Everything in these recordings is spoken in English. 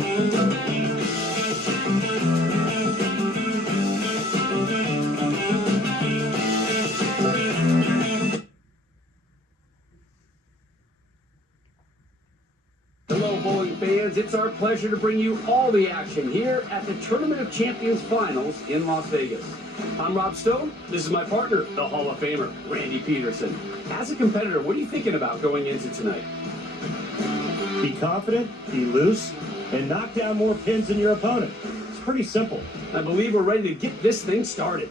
Hello, bowling fans. It's our pleasure to bring you all the action here at the Tournament of Champions Finals in Las Vegas. I'm Rob Stone. This is my partner, the Hall of Famer, Randy Peterson. As a competitor, what are you thinking about going into tonight? Be confident, be loose, and knock down more pins than your opponent. It's pretty simple. I believe we're ready to get this thing started.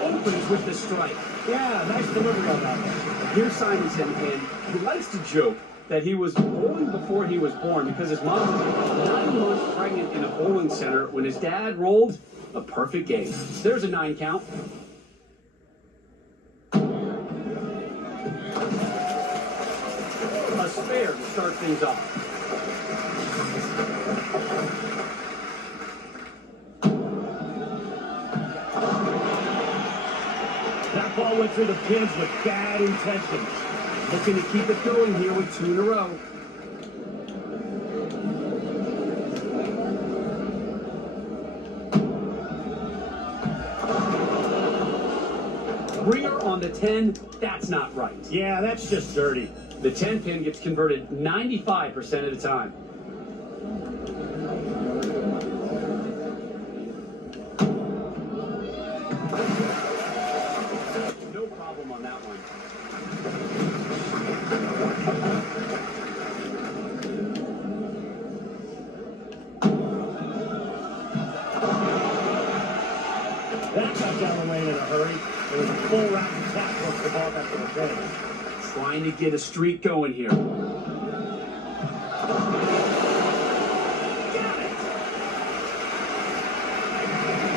Opens with the strike. Yeah, nice delivery on that one. Here's Simonson, and he likes to joke that he was bowling before he was born because his mom was 9 months pregnant in a bowling center when his dad rolled a perfect game. There's a 9 count. A spare to start things off. That ball went through the pins with bad intentions. Looking to keep it going here with 2 in a row. Ringer on the 10, that's not right. Yeah, that's just dirty. The 10 pin gets converted 95% of the time. No problem on that one. That got down the lane in a hurry. It was a full round attack once the ball got to the pin. Trying to get a streak going here. Got it!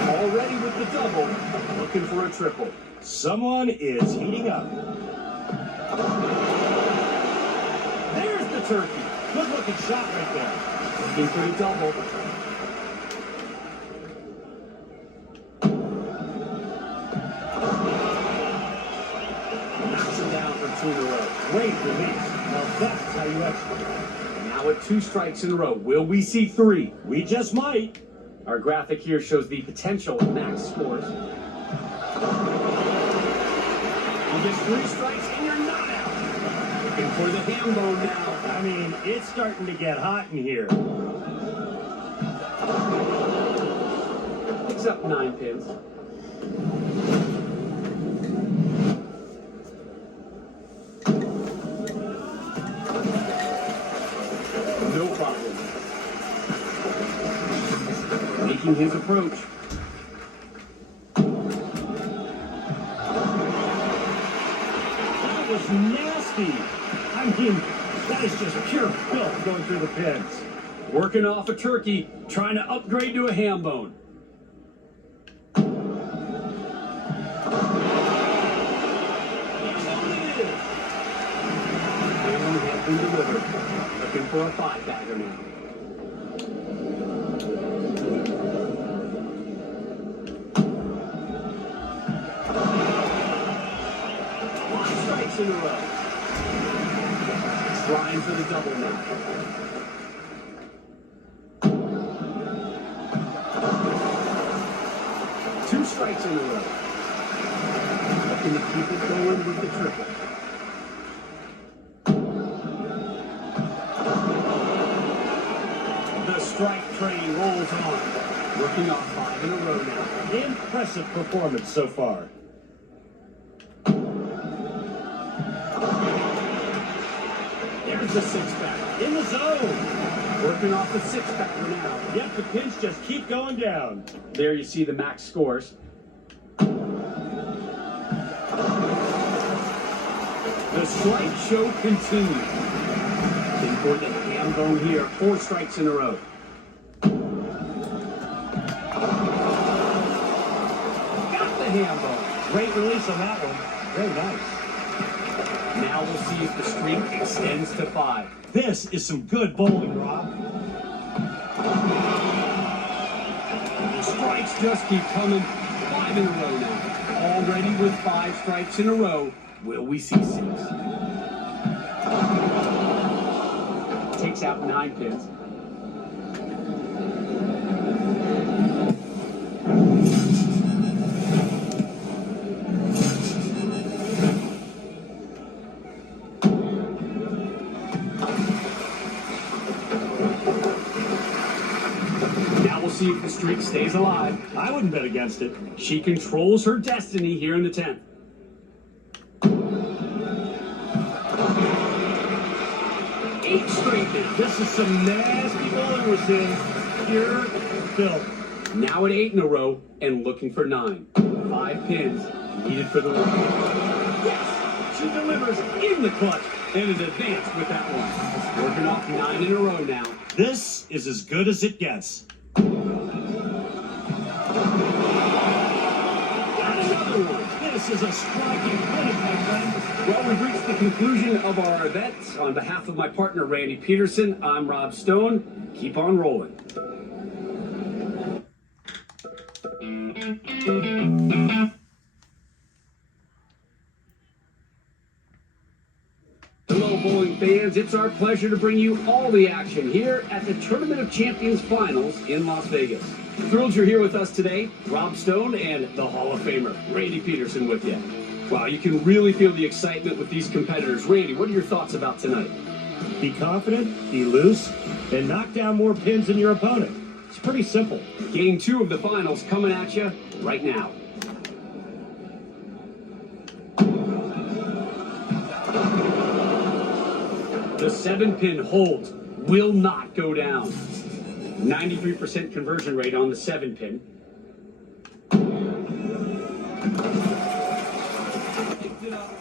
Already with the double, looking for a triple. Someone is heating up. There's the turkey. Good looking shot right there. Looking for the double. Knocks him down for 2 in a row. Great release. Now that's how you execute. Now at 2 strikes in a row. Will we see 3? We just might. Our graphic here shows the potential max scores. You get 3 strikes and you're not out. Looking for the ham bone now. I mean, it's starting to get hot in here. Picks up 9 pins. No problem. Making his approach. That was nasty. I mean, that is just pure filth going through the pins. Working off a turkey, trying to upgrade to a ham bone. Ham bone has been delivered. Looking for a 5-bagger now. In a row. Trying for the double now. Two strikes in a row. Looking to keep it going with the triple. The strike train rolls on. Working off 5 in a row now. Impressive performance so far. There's the 6-bagger. In the zone. Working off the 6-bagger now. Yep, the pins just keep going down. There you see the max scores. The strike show continues. In for the ham bone here. 4 strikes in a row. Got the ham bone. Great release on that one. Very nice. Now we'll see if the streak extends to 5. This is some good bowling, Rob. The strikes just keep coming. 5 in a row now. Already with 5 strikes in a row, will we see 6? Takes out 9 pins. Now we'll see if the streak stays alive. I wouldn't bet against it. She controls her destiny here in the 10th. 8 straight now. This is some nasty bowling we're seeing. Pure filth. Now at 8 in a row and looking for 9. 5 pins needed for the win. Yes, she delivers in the clutch and is advanced with that one. Working off 9 in a row now. This is as good as it gets. Got another one. This is a striking finish, my friend. Well, we've reached the conclusion of our event. On behalf of my partner, Randy Peterson, I'm Rob Stone. Keep on rolling. Hello, bowling fans. It's our pleasure to bring you all the action here at the Tournament of Champions Finals in Las Vegas. Thrilled you're here with us today. Rob Stone and the Hall of Famer, Randy Peterson, with you. Wow, you can really feel the excitement with these competitors. Randy, what are your thoughts about tonight? Be confident, be loose, and knock down more pins than your opponent. It's pretty simple. Game 2 of the finals coming at you right now. The 7-pin holds will not go down. 93% conversion rate on the 7-pin. Picked it up.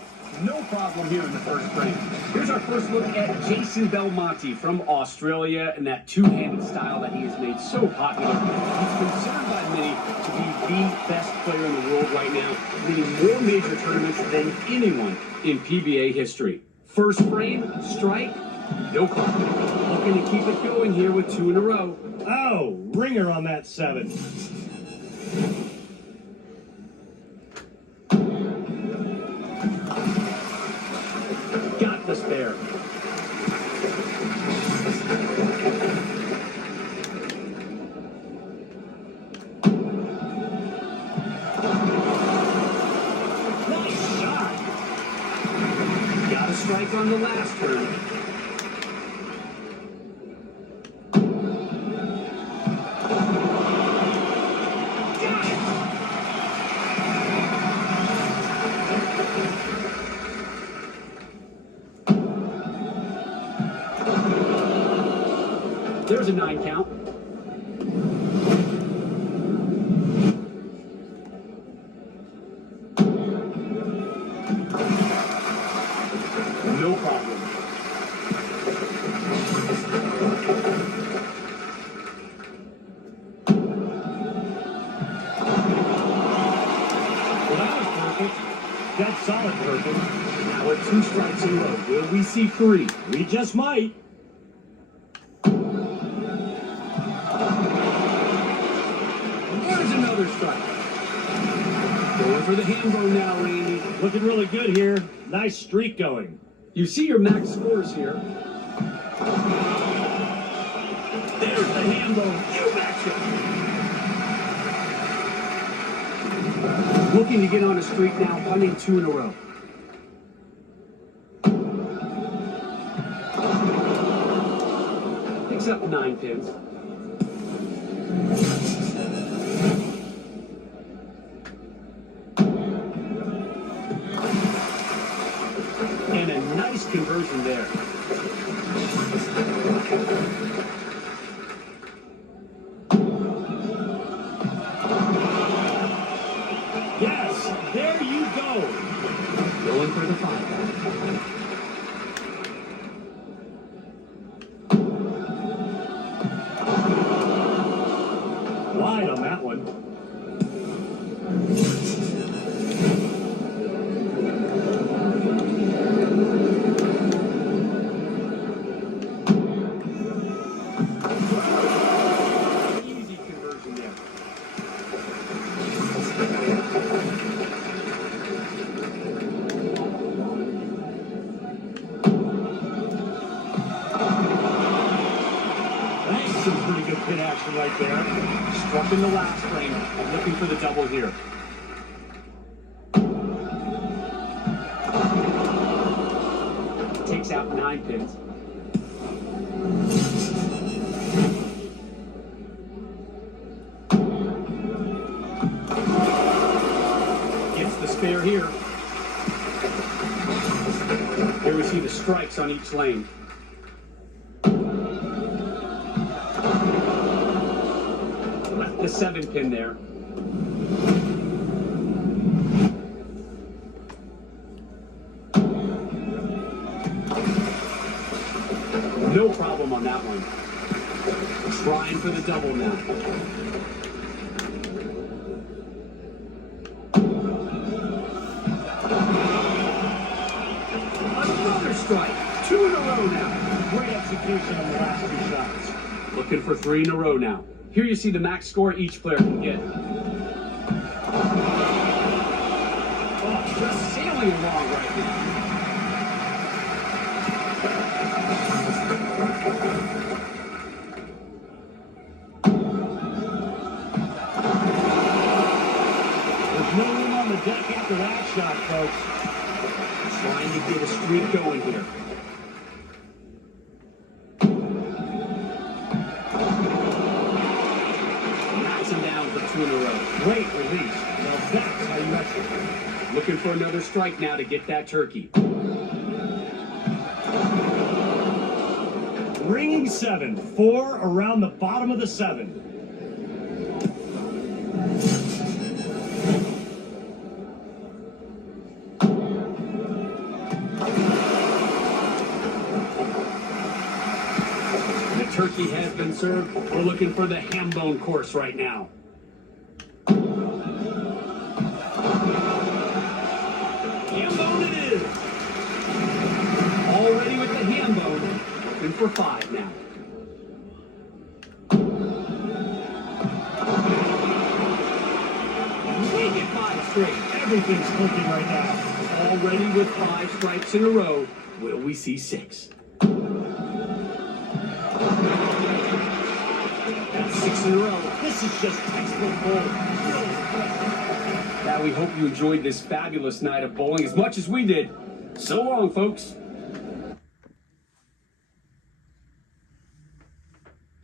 No problem here in the first frame. Here's our first look at Jason Belmonte from Australia and that two-handed style that he has made so popular. He's considered by many to be the best player in the world right now, winning more major tournaments than anyone in PBA history. First frame, strike, no problem. Looking to keep it going here with 2 in a row. Oh, ringer on that 7. Got the spare. Nice shot. Got a strike on the last turn. There's a 9 count. No problem. Well, that was perfect. That's solid perfect. Now with 2 strikes in a row, will we see 3? We just might. There's another strike. Going for the handbone now, Randy. Looking really good here. Nice streak going. You see your max scores here. There's the handbone. You match it. Looking to get on a streak now, punting 2 in a row. Picks up 9 pins. And a nice conversion there. Yes, there you go. Going for the 5. Wide on that one. Easy conversion there. action right there. Struck in the last frame. Looking for the double here. Takes out 9 pins. Gets the spare here. Here we see the strikes on each lane. Left the 7 pin there. No problem on that one. Trying for the double now. Another strike. 2 in a row now. Great execution on the last 2 shots. Looking for 3 in a row now. Here you see the max score each player can get. Oh, just sailing along right now. There's no room on the deck after that shot, folks. Trying to get a streak going here. Knocks him down for 2 in a row. Great release. Now that's how you execute. Looking for another strike now to get that turkey. Ringing 7, 4 around the bottom of the 7. The turkey has been served. We're looking for the ham bone course right now. Ham bone it is. Already with the ham bone. Looking for 5 now. Make it 5 straight. Everything's clicking right now. Already with 5 strikes in a row. Will we see 6? That's 6 in a row. This is just textbook bowling. Now we hope you enjoyed this fabulous night of bowling as much as we did. So long, folks.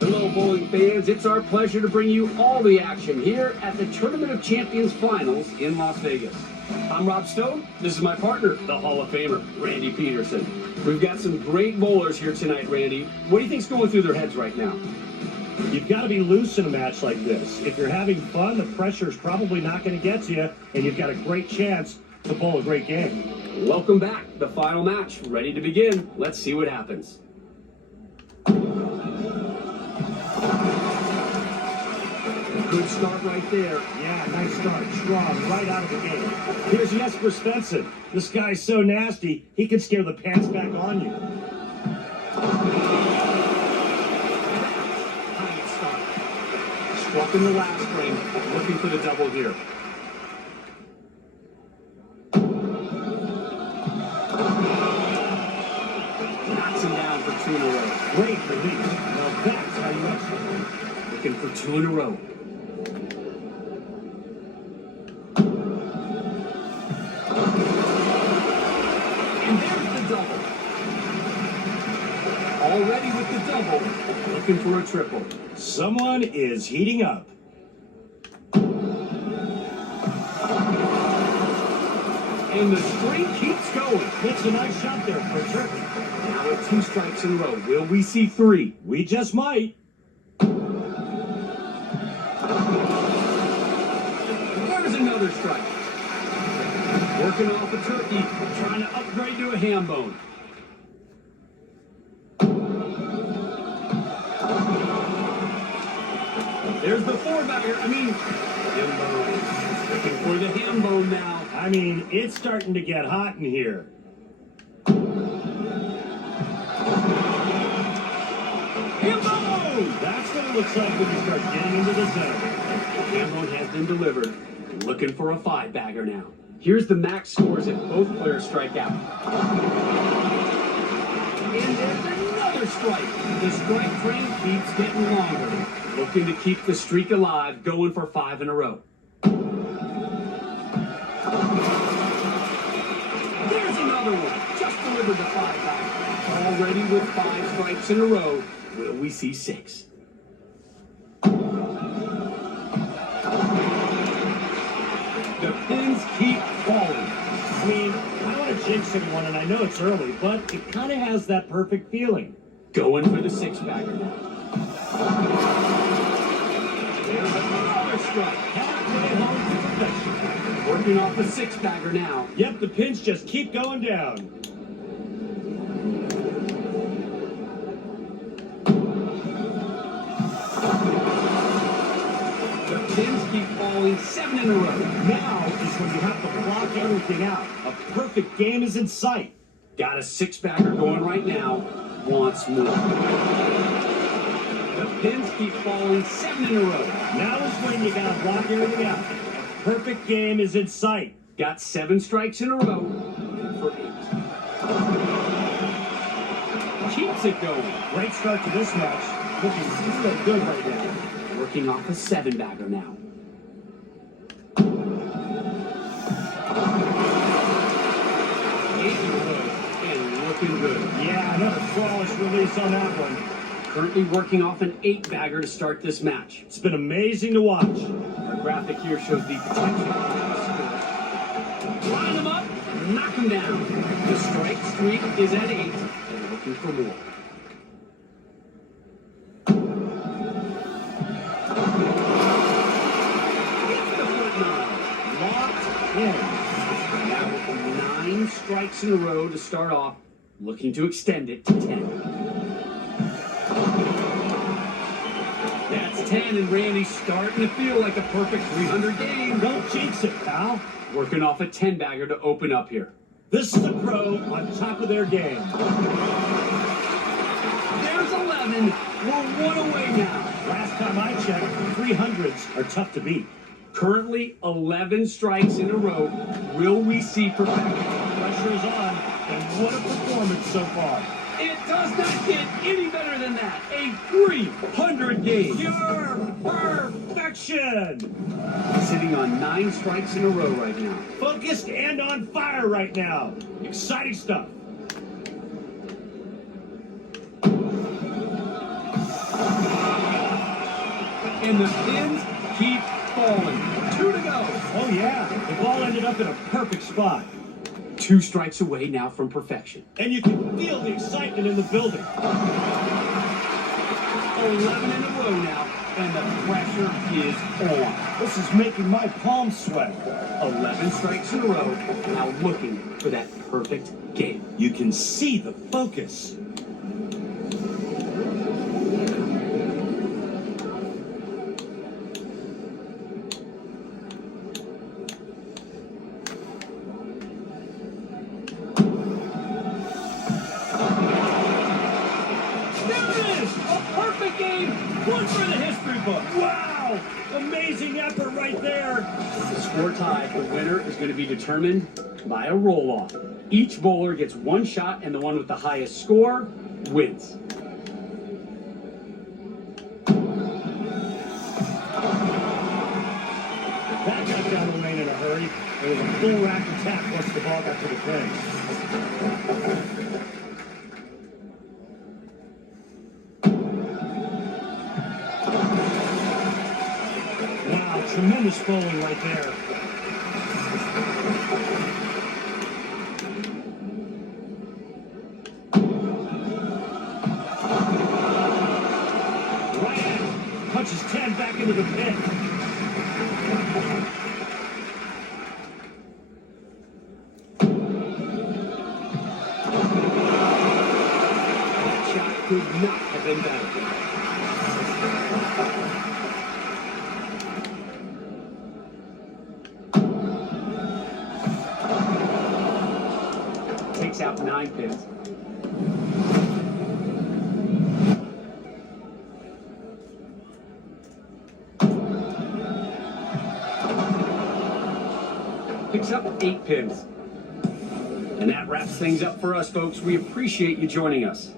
Hello, bowling fans. It's our pleasure to bring you all the action here at the Tournament of Champions Finals in Las Vegas. I'm Rob Stone. This is my partner, the Hall of Famer, Randy Peterson. We've got some great bowlers here tonight, Randy. What do you think's going through their heads right now? You've got to be loose in a match like this. If you're having fun, the pressure's probably not going to get to you, and you've got a great chance to bowl a great game. Welcome back. The final match, ready to begin. Let's see what happens. Good start right there. Yeah, nice start. Strong, right out of the gate. Here's Jesper Svensson. This guy's so nasty, he could scare the pants back on you. Struck in the last frame, looking for the double here. Knocks him down for 2 in a row. Great release. Now that's how you execute. Looking for 2 in a row. And there's the double. Already with the double, looking for a triple. Someone is heating up. And the streak keeps going. It's a nice shot there for a turkey. Now with 2 strikes in a row, will we see 3? We just might. There's another strike. Working off a turkey, trying to upgrade to a ham bone. There's the 4-bagger. Ham bone. Looking for the ham bone now. I mean, it's starting to get hot in here. Ham bone! That's what it looks like when you start getting into the zone. Ham bone has been delivered. Looking for a 5-bagger now. Here's the max scores if both players strike out. And there's another strike. The strike train keeps getting longer. Looking to keep the streak alive, going for 5 in a row. There's another one. Just delivered the 5 back. Already with 5 strikes in a row. Will we see 6? The pins keep falling. I mean, I don't want to jinx anyone, and I know it's early, but it kind of has that perfect feeling. Going for the 6-bagger now. There's another strike. Halfway home to perfection. Working off the 6-bagger now. Yep, the pins just keep going down. The pins keep falling 7 in a row. Now is when you have to block everything out. A perfect game is in sight. Got a 6-bagger going right now. Wants more. The pins keep falling 7 in a row. Now is when you gotta block everything out. A perfect game is in sight. Got 7 strikes in a row. For 8. Keeps it going. Great start to this match. Looking real good right now. Working off a 7-bagger now. And looking good. Yeah, another flawless release on that one. Currently working off an 8-bagger to start this match. It's been amazing to watch. Our graphic here shows the potential. Line them up, knock them down. The strike streak is at 8, and looking for more. Gets the foot 9. Locked in. Now with 9 strikes in a row to start off, looking to extend it to 10. That's 10, and Randy's starting to feel like a perfect 300 game. Don't jinx it, pal. Working off a 10-bagger to open up here. This is the pro on top of their game. There's 11. We're 1 away now. Last time I checked, 300s are tough to beat. Currently 11 strikes in a row. Will we see perfection? Pressure is on, and what a performance so far. It does not get any better than that. A 300 game. Pure perfection. Sitting on 9 strikes in a row right now. Focused and on fire right now. Exciting stuff. And the pins keep falling. 2 to go. Oh yeah, the ball ended up in a perfect spot. 2 strikes away now from perfection. And you can feel the excitement in the building. 11 in a row now, and the pressure is on. This is making my palms sweat. 11 strikes in a row, now looking for that perfect game. You can see the focus. One for the history book. Wow! Amazing effort right there. The score tied. The winner is going to be determined by a roll-off. Each bowler gets 1 shot, and the one with the highest score wins. That got down the lane in a hurry. It was a full rack attack once the ball got to the fence. Tremendous bowling right there. Right at it. Punches 10 back into the pit. That shot could not have been better. Takes out 9 pins. Picks up 8 pins. And that wraps things up for us, folks. We appreciate you joining us.